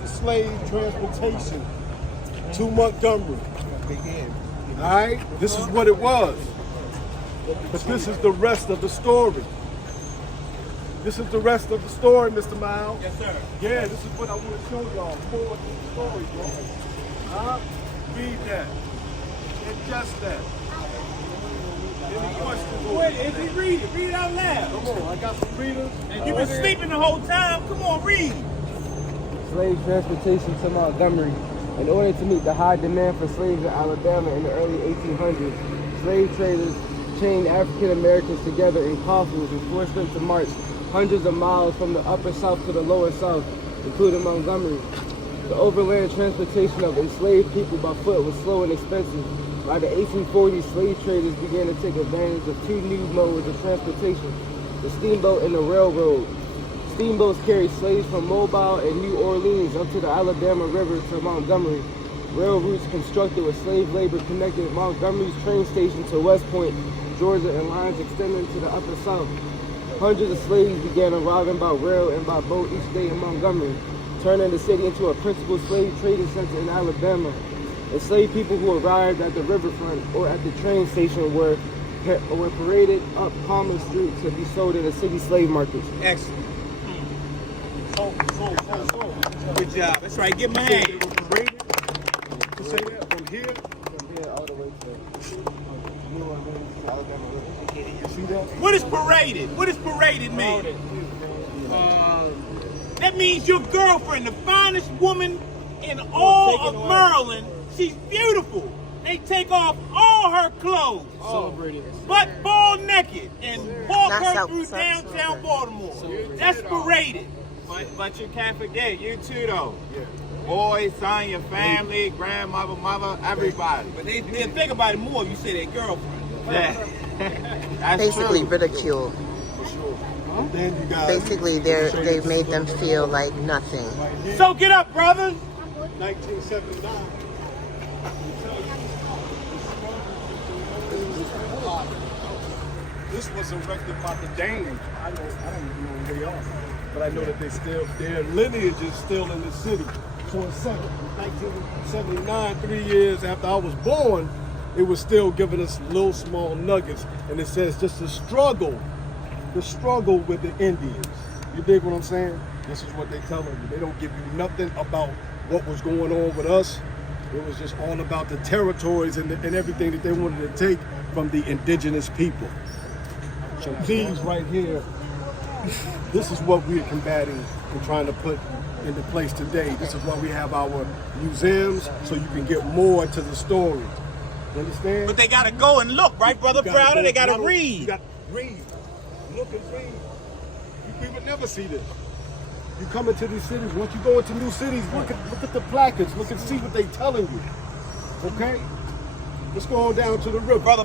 the slave transportation to Montgomery. All right? This is what it was. But this is the rest of the story. This is the rest of the story, Mr. Miles. Yes, sir. Yeah, this is what I want to show y'all. More to the story, bro. Read that. And just that. Any questions? Wait, if you read it out loud. Come on, I got some readers. And you've been sleeping the whole time. Come on, read. Slave transportation to Montgomery. In order to meet the high demand for slaves in Alabama in the early 1800s, slave traders chained African Americans together in coffins and forced them to march hundreds of miles from the upper south to the lower south, including Montgomery. The overland transportation of enslaved people by foot was slow and expensive. By the 1840s, slave traders began to take advantage of two new modes of transportation, the steamboat and the railroad. Steamboats carried slaves from Mobile and New Orleans up to the Alabama River to Montgomery. Rail routes constructed with slave labor connected Montgomery's train station to West Point, Georgia, and lines extending to the upper south. Hundreds of slaves began arriving by rail and by boat each day in Montgomery, turning the city into a principal slave trading center in Alabama. Enslaved people who arrived at the riverfront or at the train station were paraded up Palmer Street to be sold in the city slave markets. Excellent. Good job. That's right. Give my hand. To say that from here All the way to New Orleans, Alabama River. you see that? What is paraded? What does paraded mean? That means your girlfriend, the finest woman in all of Maryland. She's beautiful. They take off all her clothes, butt ball naked, and walk her through downtown Baltimore. That's paraded. But you can't forget, you too though. Yeah. Boys, son, your family, grandmother, mother, everybody. But they think about it more if you say their girlfriend. Yeah. That's Basically true. ridicule. Then you got Basically, they've made them feel like nothing. So get up, brothers. 1979. This was erected by the Danes. I don't even know who they are, but I know that their lineage is still in the city. So in 1979, 3 years after I was born, it was still giving us little small nuggets. And it says just the struggle with the Indians. You dig what I'm saying? This is what they telling you. They don't give you nothing about what was going on with us. It was just all about the territories and everything that they wanted to take from the indigenous people. So these right here, this is what we're combating and trying to put into place today. This is why we have our museums, so you can get more to the story. You understand? But they gotta go and look, right, Brother Browder? They gotta You read. gotta read. Look and read. We would never see this. You come into these cities, once you go into new cities, look at the placards, look and see what they telling you. Okay? Let's go on down to the river. Brother